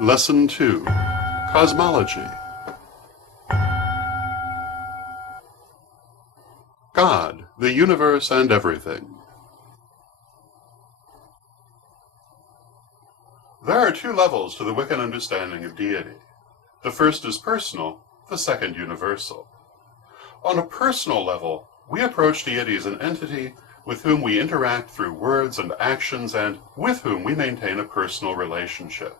Lesson 2, Cosmology. God, the universe, and everything. There are two levels to the Wiccan understanding of deity. The first is personal, the second universal. On a personal level, we approach deity as an entity with whom we interact through words and actions and with whom we maintain a personal relationship.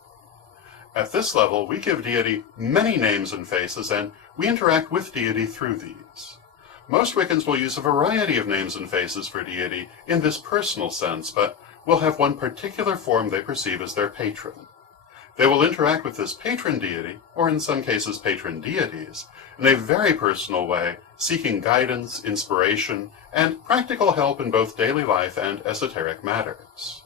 At this level, we give deity many names and faces, and we interact with deity through these. Most Wiccans will use a variety of names and faces for deity in this personal sense, but will have one particular form they perceive as their patron. They will interact with this patron deity, or in some cases patron deities, in a very personal way, seeking guidance, inspiration, and practical help in both daily life and esoteric matters.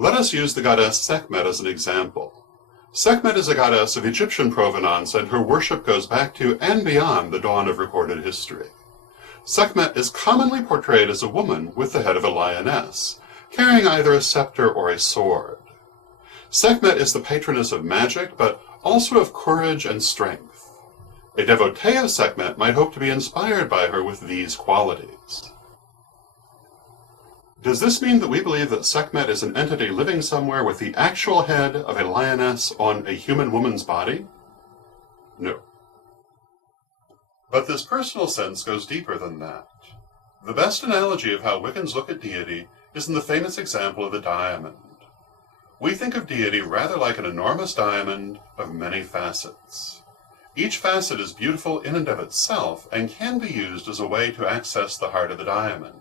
Let us use the goddess Sekhmet as an example. Sekhmet is a goddess of Egyptian provenance, and her worship goes back to and beyond the dawn of recorded history. Sekhmet is commonly portrayed as a woman with the head of a lioness, carrying either a scepter or a sword. Sekhmet is the patroness of magic, but also of courage and strength. A devotee of Sekhmet might hope to be inspired by her with these qualities. Does this mean that we believe that Sekhmet is an entity living somewhere with the actual head of a lioness on a human woman's body? No. But this personal sense goes deeper than that. The best analogy of how Wiccans look at deity is in the famous example of the diamond. We think of deity rather like an enormous diamond of many facets. Each facet is beautiful in and of itself and can be used as a way to access the heart of the diamond.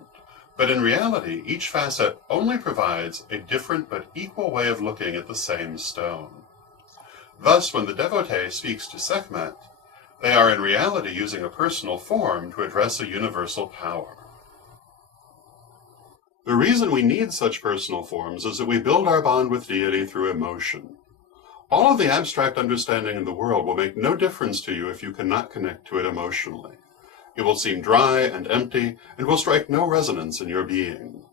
But in reality, each facet only provides a different but equal way of looking at the same stone. Thus, when the devotee speaks to Sekhmet, they are in reality using a personal form to address a universal power. The reason we need such personal forms is that we build our bond with deity through emotion. All of the abstract understanding in the world will make no difference to you if you cannot connect to it emotionally. It will seem dry and empty, and will strike no resonance in your being.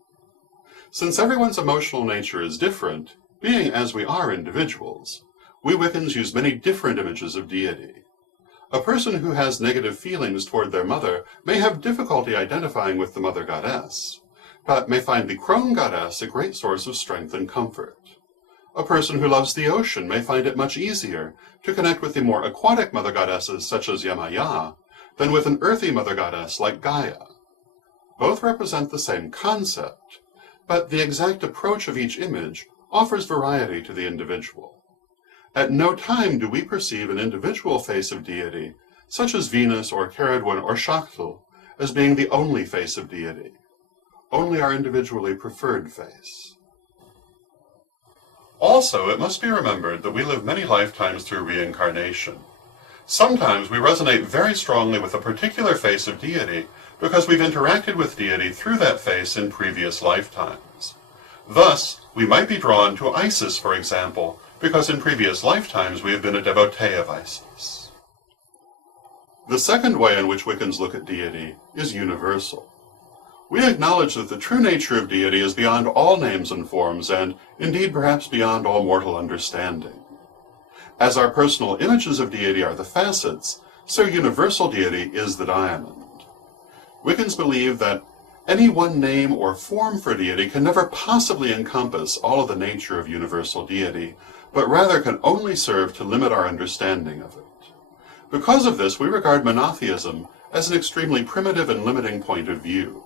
Since everyone's emotional nature is different, being as we are individuals, we Wiccans use many different images of deity. A person who has negative feelings toward their mother may have difficulty identifying with the mother goddess, but may find the crone goddess a great source of strength and comfort. A person who loves the ocean may find it much easier to connect with the more aquatic mother goddesses such as Yamaya than with an earthy mother goddess like Gaia. Both represent the same concept, but the exact approach of each image offers variety to the individual. At no time do we perceive an individual face of deity, such as Venus or Caradwen or Shaktil, as being the only face of deity, only our individually preferred face. Also, it must be remembered that we live many lifetimes through reincarnation. Sometimes we resonate very strongly with a particular face of deity because we've interacted with deity through that face in previous lifetimes. Thus, we might be drawn to Isis, for example, because in previous lifetimes we have been a devotee of Isis. The second way in which Wiccans look at deity is universal. We acknowledge that the true nature of deity is beyond all names and forms, and indeed perhaps beyond all mortal understanding. As our personal images of deity are the facets, so universal deity is the diamond. Wiccans believe that any one name or form for deity can never possibly encompass all of the nature of universal deity, but rather can only serve to limit our understanding of it. Because of this, we regard monotheism as an extremely primitive and limiting point of view.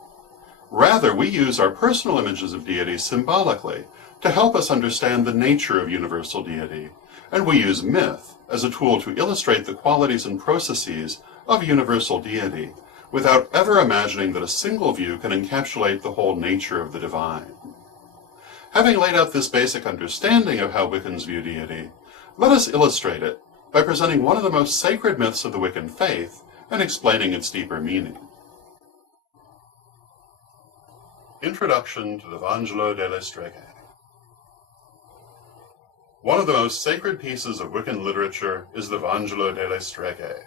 Rather, we use our personal images of deity symbolically to help us understand the nature of universal deity, and we use myth as a tool to illustrate the qualities and processes of universal deity without ever imagining that a single view can encapsulate the whole nature of the divine. Having laid out this basic understanding of how Wiccans view deity, let us illustrate it by presenting one of the most sacred myths of the Wiccan faith and explaining its deeper meaning. Introduction to the VANGELO DELLE STREGHE. One of the most sacred pieces of Wiccan literature is the VANGELO DELLE STREGHE.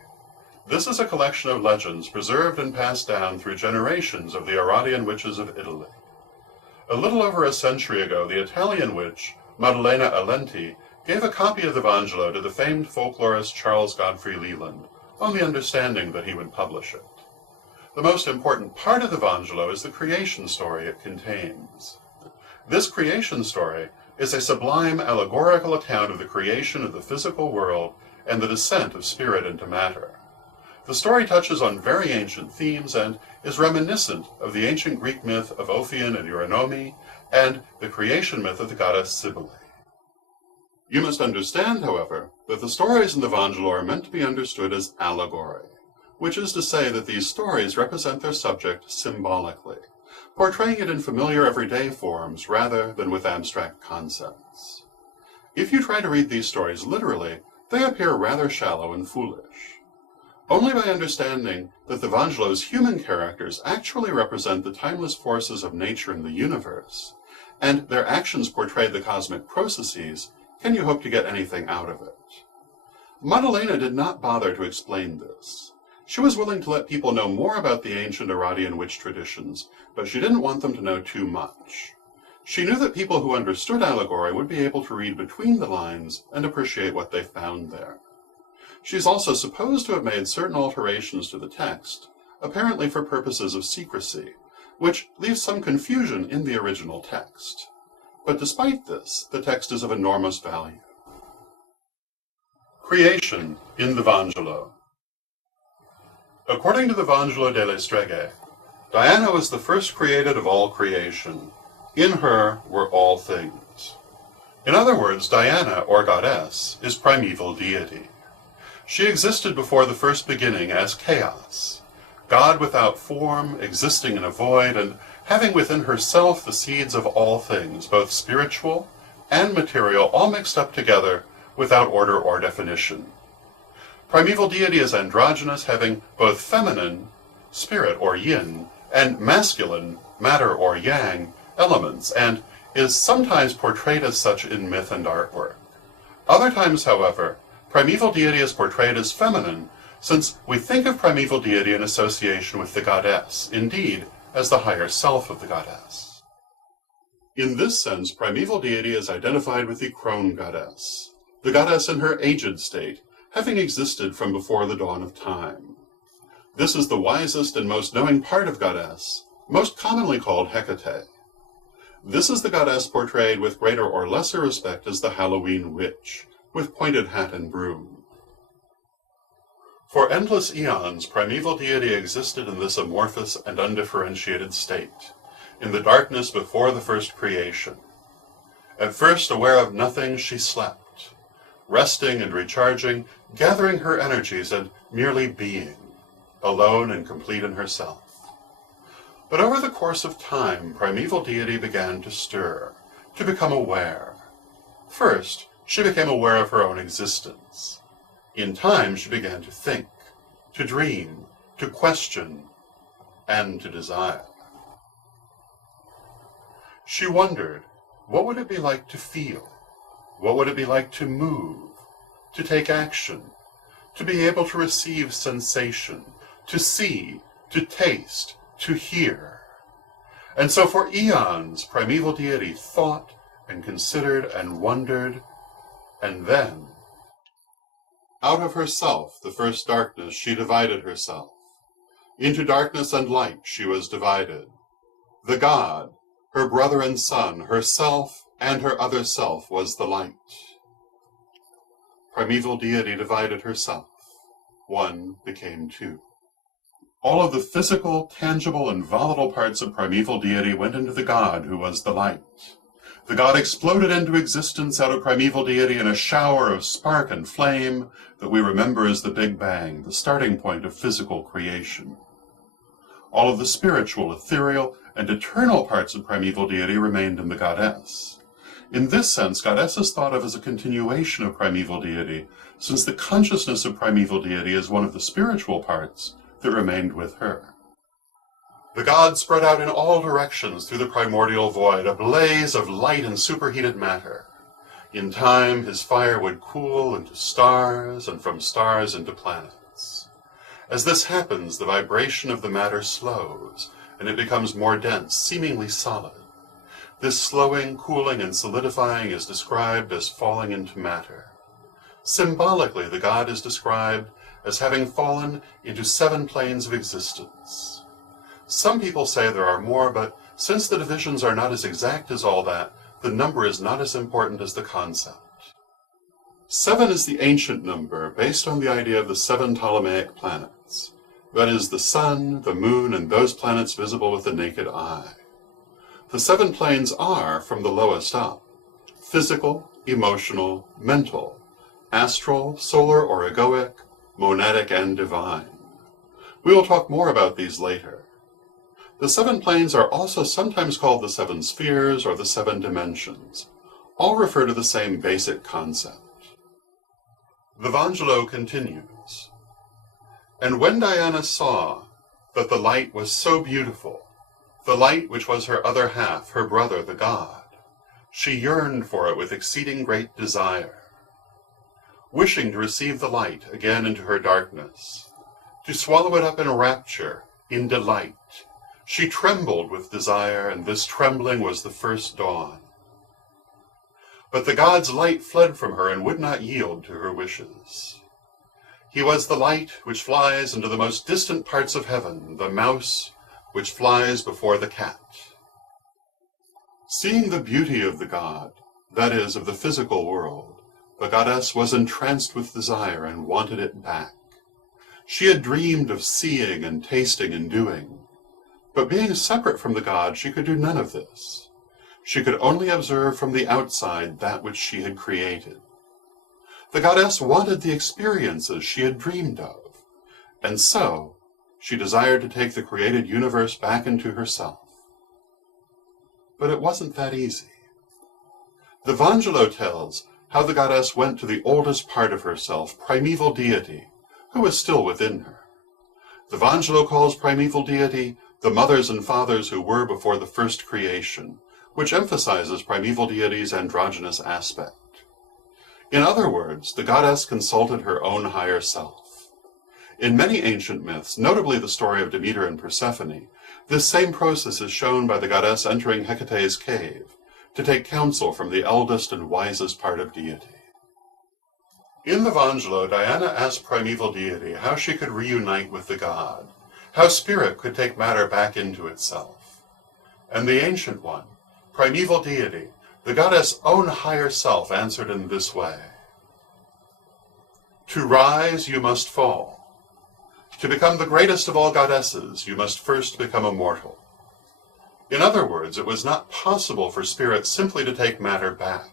This is a collection of legends preserved and passed down through generations of the Aradian witches of Italy. A little over a century ago, the Italian witch Maddalena Allenti gave a copy of the Vangelo to the famed folklorist Charles Godfrey Leland, on the understanding that he would publish it. The most important part of the Vangelo is the creation story it contains. This creation story is a sublime allegorical account of the creation of the physical world and the descent of spirit into matter. The story touches on very ancient themes and is reminiscent of the ancient Greek myth of Ophion and Eurynome and the creation myth of the goddess Cybele. You must understand, however, that the stories in the Vangelo are meant to be understood as allegory, which is to say that these stories represent their subject symbolically, portraying it in familiar everyday forms rather than with abstract concepts. If you try to read these stories literally, they appear rather shallow and foolish. Only by understanding that the Vangelo's human characters actually represent the timeless forces of nature and the universe, and their actions portray the cosmic processes, can you hope to get anything out of it? Maddalena did not bother to explain this. She was willing to let people know more about the ancient Aradian witch traditions, but she didn't want them to know too much. She knew that people who understood allegory would be able to read between the lines and appreciate what they found there. She's also supposed to have made certain alterations to the text, apparently for purposes of secrecy, which leaves some confusion in the original text. But despite this, the text is of enormous value. Creation in the Vangelo. According to the Vangelo delle Streghe, Diana was the first created of all creation. In her were all things. In other words, Diana, or goddess, is primeval deity. She existed before the first beginning as chaos, God without form, existing in a void, and having within herself the seeds of all things, both spiritual and material, all mixed up together without order or definition. Primeval deity is androgynous, having both feminine, spirit or yin, and masculine, matter or yang, elements, and is sometimes portrayed as such in myth and artwork. Other times, however, primeval deity is portrayed as feminine, since we think of primeval deity in association with the goddess, indeed, as the higher self of the goddess. In this sense, primeval deity is identified with the crone goddess, the goddess in her aged state, having existed from before the dawn of time. This is the wisest and most knowing part of goddess, most commonly called Hecate. This is the goddess portrayed with greater or lesser respect as the Halloween witch, with pointed hat and broom. For endless eons, primeval deity existed in this amorphous and undifferentiated state, in the darkness before the first creation. At first aware of nothing, she slept, resting and recharging, gathering her energies and merely being, alone and complete in herself. But over the course of time, primeval deity began to stir, to become aware. First, she became aware of her own existence. In time, she began to think, to dream, to question, and to desire. She wondered, what would it be like to feel? What would it be like to move, to take action, to be able to receive sensation, to see, to taste, to hear? And so for eons, primeval deity thought and considered and wondered, and then, out of herself, the first darkness, she divided herself. Into darkness and light she was divided. The God, her brother and son, herself and her other self was the light. Primeval deity divided herself. One became two. All of the physical, tangible, and volatile parts of primeval deity went into the God who was the light. The God exploded into existence out of primeval deity in a shower of spark and flame that we remember as the Big Bang, the starting point of physical creation. All of the spiritual, ethereal, and eternal parts of primeval deity remained in the goddess. In this sense, goddess is thought of as a continuation of primeval deity, since the consciousness of primeval deity is one of the spiritual parts that remained with her. The God spread out in all directions through the primordial void, a blaze of light and superheated matter. In time, his fire would cool into stars, and from stars into planets. As this happens, the vibration of the matter slows, and it becomes more dense, seemingly solid. This slowing, cooling, and solidifying is described as falling into matter. Symbolically, the god is described as having fallen into 7 planes of existence. Some people say there are more, but since the divisions are not as exact as all that, the number is not as important as the concept. 7 is the ancient number, based on the idea of the 7 Ptolemaic planets. That is, the sun, the moon, and those planets visible with the naked eye. The 7 planes are, from the lowest up, physical, emotional, mental, astral, solar or egoic, monadic, and divine. We will talk more about these later. The 7 planes are also sometimes called the 7 spheres or the 7 dimensions. All refer to the same basic concept. The VANGELO continues. And when Diana saw that the light was so beautiful, the light which was her other half, her brother, the god, she yearned for it with exceeding great desire, wishing to receive the light again into her darkness, to swallow it up in rapture, in delight. She trembled with desire, and this trembling was the first dawn. But the god's light fled from her and would not yield to her wishes. He was the light which flies into the most distant parts of heaven, the mouse which flies before the cat. Seeing the beauty of the god, that is, of the physical world, the goddess was entranced with desire and wanted it back. She had dreamed of seeing and tasting and doing, but being separate from the god, she could do none of this. She could only observe from the outside that which she had created. The goddess wanted the experiences she had dreamed of, and so she desired to take the created universe back into herself. But it wasn't that easy. The VANGELO tells how the goddess went to the oldest part of herself, primeval deity, who was still within her. The VANGELO calls primeval deity the mothers and fathers who were before the first creation, which emphasizes primeval deity's androgynous aspect. In other words, the goddess consulted her own higher self. In many ancient myths, notably the story of Demeter and Persephone, this same process is shown by the goddess entering Hecate's cave to take counsel from the eldest and wisest part of deity. In the VANGELO, Diana asked primeval deity how she could reunite with the god, how spirit could take matter back into itself. And the ancient one, primeval deity, the goddess' own higher self, answered in this way. To rise, you must fall. To become the greatest of all goddesses, you must first become a mortal. In other words, it was not possible for spirit simply to take matter back.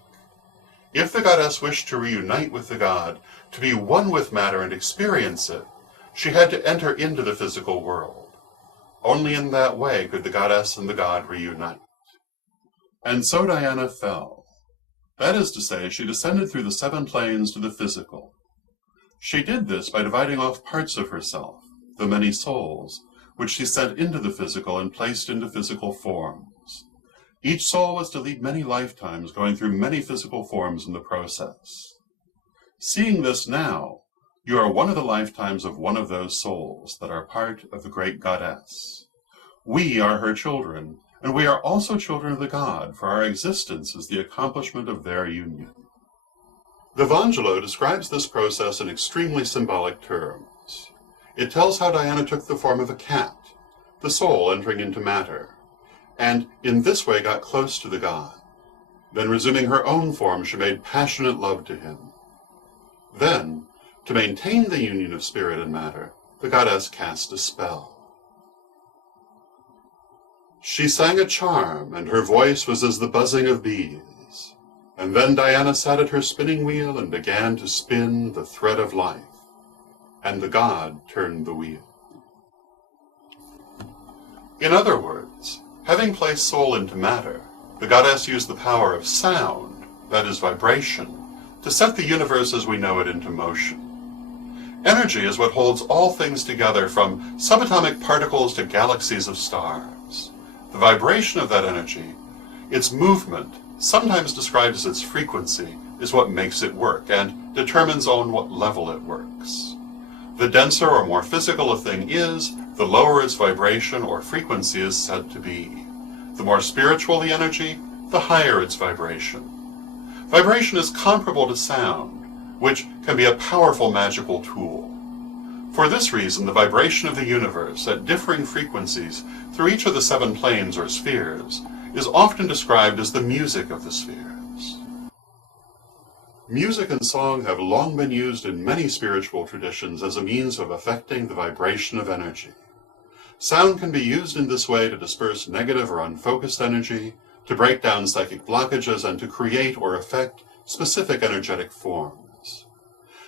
If the goddess wished to reunite with the god, to be one with matter and experience it, she had to enter into the physical world. Only in that way could the goddess and the god reunite. And so Diana fell. That is to say, she descended through the 7 planes to the physical. She did this by dividing off parts of herself, the many souls, which she sent into the physical and placed into physical forms. Each soul was to lead many lifetimes, going through many physical forms in the process. Seeing this now, you are one of the lifetimes of one of those souls that are part of the great goddess. We are her children, and we are also children of the god, for our existence is the accomplishment of their union. The VANGELO describes this process in extremely symbolic terms. It tells how Diana took the form of a cat, the soul entering into matter, and in this way got close to the god. Then, resuming her own form, she made passionate love to him. Then, to maintain the union of spirit and matter, the goddess cast a spell. She sang a charm, and her voice was as the buzzing of bees. And then Diana sat at her spinning wheel and began to spin the thread of life, and the god turned the wheel. In other words, having placed soul into matter, the goddess used the power of sound, that is vibration, to set the universe as we know it into motion. Energy is what holds all things together, from subatomic particles to galaxies of stars. The vibration of that energy, its movement, sometimes described as its frequency, is what makes it work and determines on what level it works. The denser or more physical a thing is, the lower its vibration or frequency is said to be. The more spiritual the energy, the higher its vibration. Vibration is comparable to sound, which can be a powerful magical tool. For this reason, the vibration of the universe at differing frequencies through each of the 7 planes or spheres is often described as the music of the spheres. Music and song have long been used in many spiritual traditions as a means of affecting the vibration of energy. Sound can be used in this way to disperse negative or unfocused energy, to break down psychic blockages, and to create or affect specific energetic forms.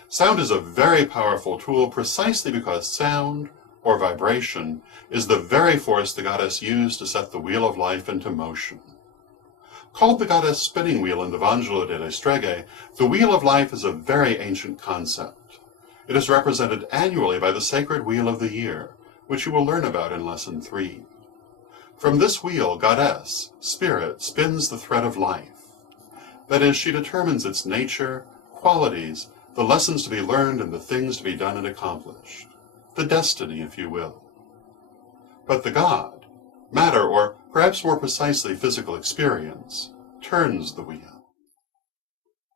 Sound is a very powerful tool precisely because sound, or vibration, is the very force the goddess used to set the wheel of life into motion. Called the goddess spinning wheel in the VANGELO DELLE STREGHE, the wheel of life is a very ancient concept. It is represented annually by the sacred wheel of the year, which you will learn about in Lesson 3. From this wheel, goddess, spirit, spins the thread of life. That is, she determines its nature, qualities, the lessons to be learned, and the things to be done and accomplished. The destiny, if you will. But the god, matter, or perhaps more precisely physical experience, turns the wheel.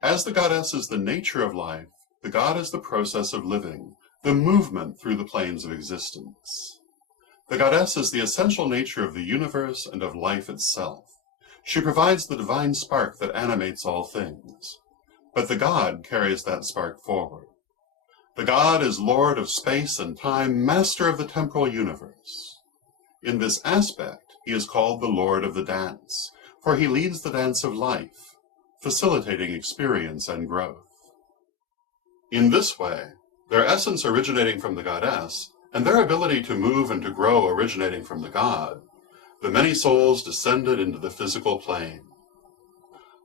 As the goddess is the nature of life, the god is the process of living, the movement through the planes of existence. The goddess is the essential nature of the universe and of life itself. She provides the divine spark that animates all things. But the god carries that spark forward. The god is lord of space and time, master of the temporal universe. In this aspect, he is called the lord of the dance, for he leads the dance of life, facilitating experience and growth. In this way, their essence originating from the goddess, and their ability to move and to grow originating from the god, the many souls descended into the physical plane.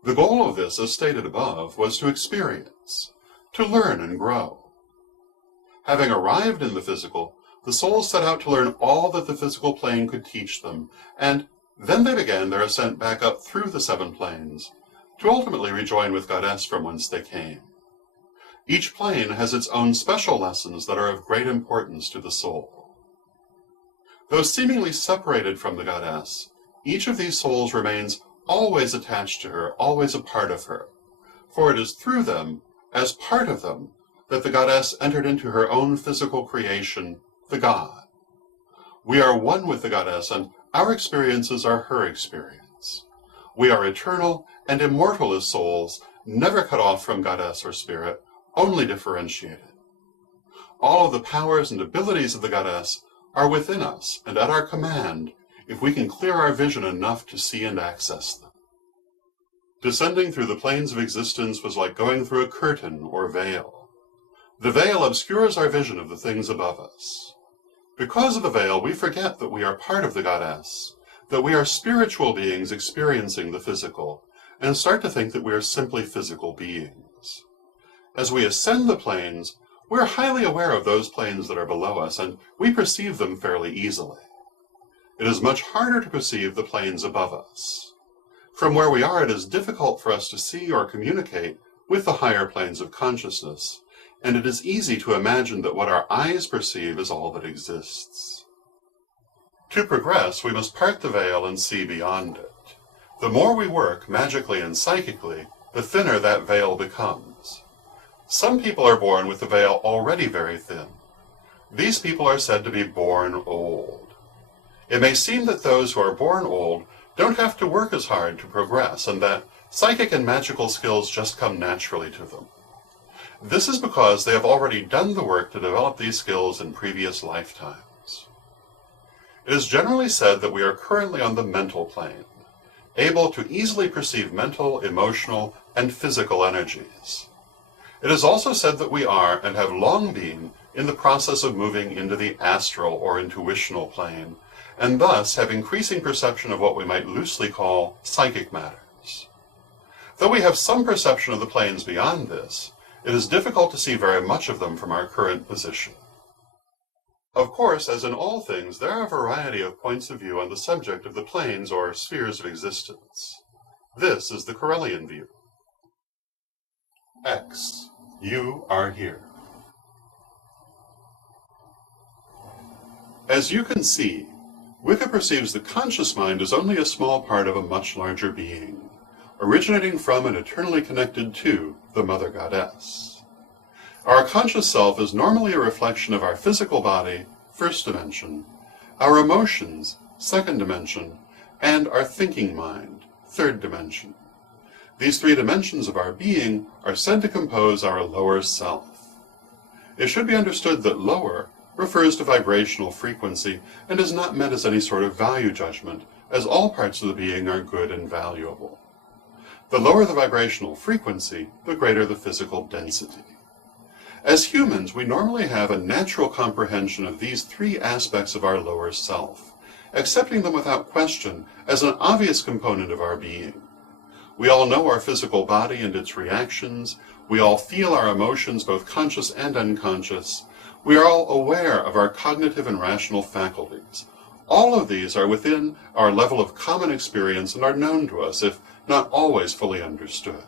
The goal of this, as stated above, was to experience, to learn and grow. Having arrived in the physical, the souls set out to learn all that the physical plane could teach them, and then they began their ascent back up through the 7 planes, to ultimately rejoin with goddess from whence they came. Each plane has its own special lessons that are of great importance to the soul. Though seemingly separated from the goddess, each of these souls remains always attached to her, always a part of her, for it is through them, as part of them, that the goddess entered into her own physical creation, the god. We are one with the goddess, and our experiences are her experience. We are eternal and immortal as souls, never cut off from goddess or spirit, only differentiated. All of the powers and abilities of the goddess are within us and at our command if we can clear our vision enough to see and access them. Descending through the planes of existence was like going through a curtain or veil. The veil obscures our vision of the things above us. Because of the veil, we forget that we are part of the goddess, that we are spiritual beings experiencing the physical, and start to think that we are simply physical beings. As we ascend the planes, we are highly aware of those planes that are below us, and we perceive them fairly easily. It is much harder to perceive the planes above us. From where we are, it is difficult for us to see or communicate with the higher planes of consciousness, and it is easy to imagine that what our eyes perceive is all that exists. To progress, we must part the veil and see beyond it. The more we work magically and psychically, the thinner that veil becomes. Some people are born with the veil already very thin. These people are said to be born old. It may seem that those who are born old don't have to work as hard to progress, and that psychic and magical skills just come naturally to them. This is because they have already done the work to develop these skills in previous lifetimes. It is generally said that we are currently on the mental plane, able to easily perceive mental, emotional, and physical energies. It is also said that we are, and have long been, in the process of moving into the astral or intuitional plane, and thus have increasing perception of what we might loosely call psychic matters. Though we have some perception of the planes beyond this, it is difficult to see very much of them from our current position. Of course, as in all things, there are a variety of points of view on the subject of the planes or spheres of existence. This is the Correllian view. X. You are here. As you can see, Wicca perceives the conscious mind as only a small part of a much larger being. originating from and eternally connected to the Mother Goddess. Our conscious self is normally a reflection of our physical body, first dimension, our emotions, second dimension, and our thinking mind, third dimension. These three dimensions of our being are said to compose our lower self. It should be understood that lower refers to vibrational frequency and is not meant as any sort of value judgment, as all parts of the being are good and valuable. The lower the vibrational frequency, the greater the physical density. As humans, we normally have a natural comprehension of these three aspects of our lower self, accepting them without question as an obvious component of our being. We all know our physical body and its reactions. We all feel our emotions, both conscious and unconscious. We are all aware of our cognitive and rational faculties. All of these are within our level of common experience and are known to us, if not always fully understood.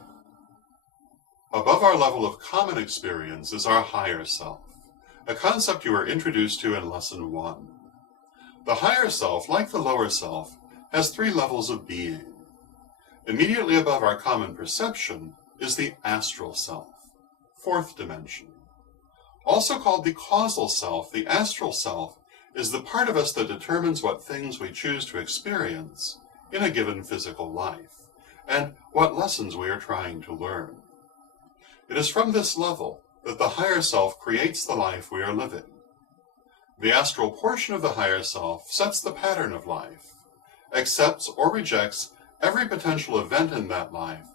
Above our level of common experience is our higher self, a concept you were introduced to in Lesson 1. The higher self, like the lower self, has three levels of being. Immediately above our common perception is the astral self, fourth dimension. Also called the causal self, the astral self is the part of us that determines what things we choose to experience in a given physical life, and what lessons we are trying to learn. It is from this level that the higher self creates the life we are living. The astral portion of the higher self sets the pattern of life, accepts or rejects every potential event in that life,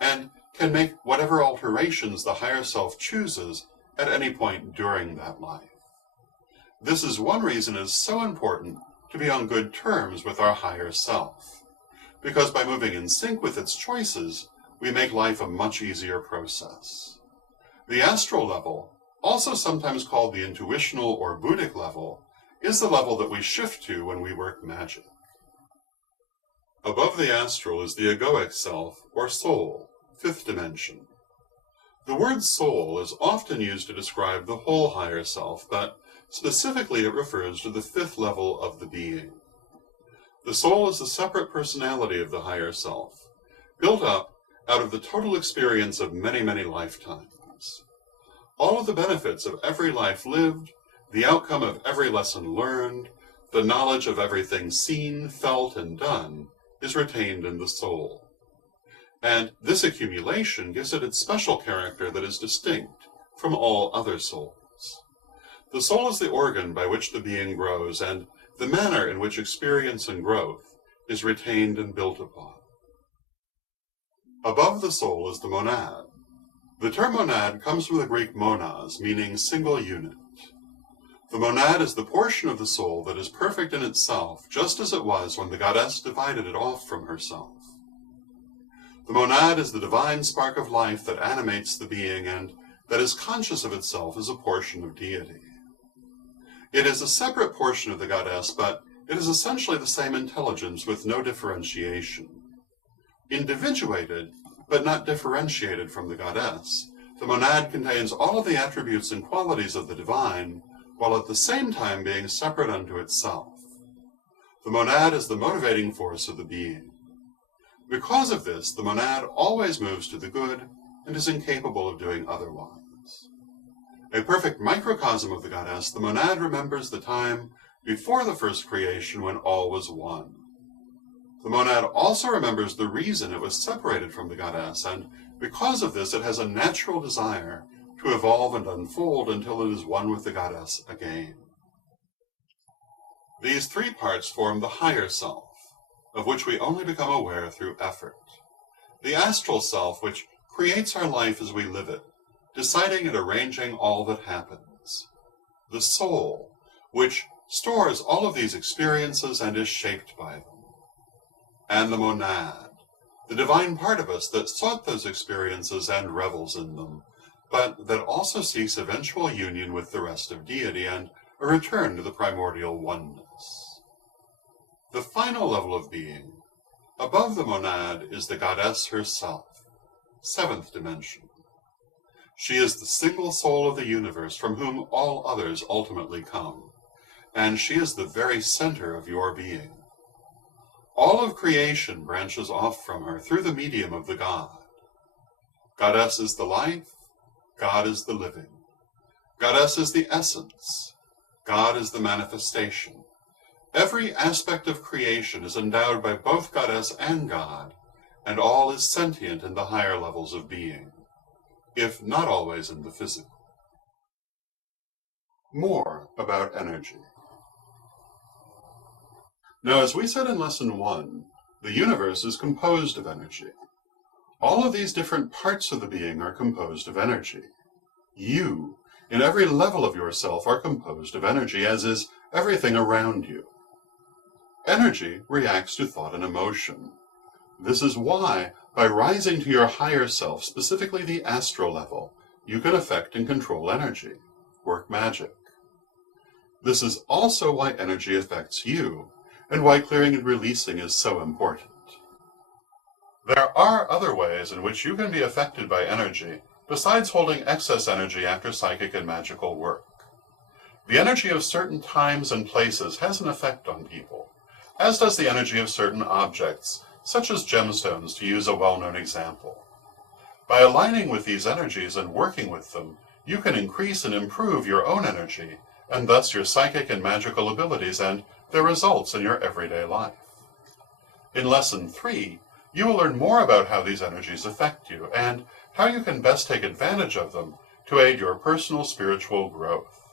and can make whatever alterations the higher self chooses at any point during that life. This is one reason it is so important to be on good terms with our higher self, because by moving in sync with its choices, we make life a much easier process. The astral level, also sometimes called the intuitional or Buddhic level, is the level that we shift to when we work magic. Above the astral is the egoic self, or soul, fifth dimension. The word soul is often used to describe the whole higher self, but specifically it refers to the fifth level of the being. The soul is the separate personality of the higher self, built up out of the total experience of many, many lifetimes. All of the benefits of every life lived, the outcome of every lesson learned, the knowledge of everything seen, felt, and done is retained in the soul. And this accumulation gives it its special character that is distinct from all other souls. The soul is the organ by which the being grows, and the manner in which experience and growth is retained and built upon. Above the soul is the monad. The term monad comes from the Greek monos, meaning single unit. The monad is the portion of the soul that is perfect in itself, just as it was when the goddess divided it off from herself. The monad is the divine spark of life that animates the being and that is conscious of itself as a portion of deity. It is a separate portion of the goddess, but it is essentially the same intelligence with no differentiation. Individuated, but not differentiated from the goddess, the monad contains all of the attributes and qualities of the divine, while at the same time being separate unto itself. The monad is the motivating force of the being. Because of this, the monad always moves to the good and is incapable of doing otherwise. A perfect microcosm of the goddess, the monad remembers the time before the first creation when all was one. The monad also remembers the reason it was separated from the goddess, and because of this it has a natural desire to evolve and unfold until it is one with the goddess again. These three parts form the higher self, of which we only become aware through effort. The astral self, which creates our life as we live it, deciding and arranging all that happens. The soul, which stores all of these experiences and is shaped by them. And the monad, the divine part of us that sought those experiences and revels in them, but that also seeks eventual union with the rest of deity and a return to the primordial oneness. The final level of being, above the monad, is the goddess herself, seventh dimension. She is the single soul of the universe from whom all others ultimately come, and she is the very center of your being. All of creation branches off from her through the medium of the God. Goddess is the life, God is the living. Goddess is the essence, God is the manifestation. Every aspect of creation is endowed by both Goddess and God, and all is sentient in the higher levels of being, if not always in the physical. More about energy. Now, as we said in Lesson 1, the universe is composed of energy. All of these different parts of the being are composed of energy. You, in every level of yourself, are composed of energy, as is everything around you. Energy reacts to thought and emotion. This is why, by rising to your higher self, specifically the astral level, you can affect and control energy, work magic. This is also why energy affects you, and why clearing and releasing is so important. There are other ways in which you can be affected by energy, besides holding excess energy after psychic and magical work. The energy of certain times and places has an effect on people, as does the energy of certain objects, such as gemstones, to use a well-known example. By aligning with these energies and working with them, you can increase and improve your own energy, and thus your psychic and magical abilities and their results in your everyday life. In Lesson 3, you will learn more about how these energies affect you, and how you can best take advantage of them to aid your personal spiritual growth.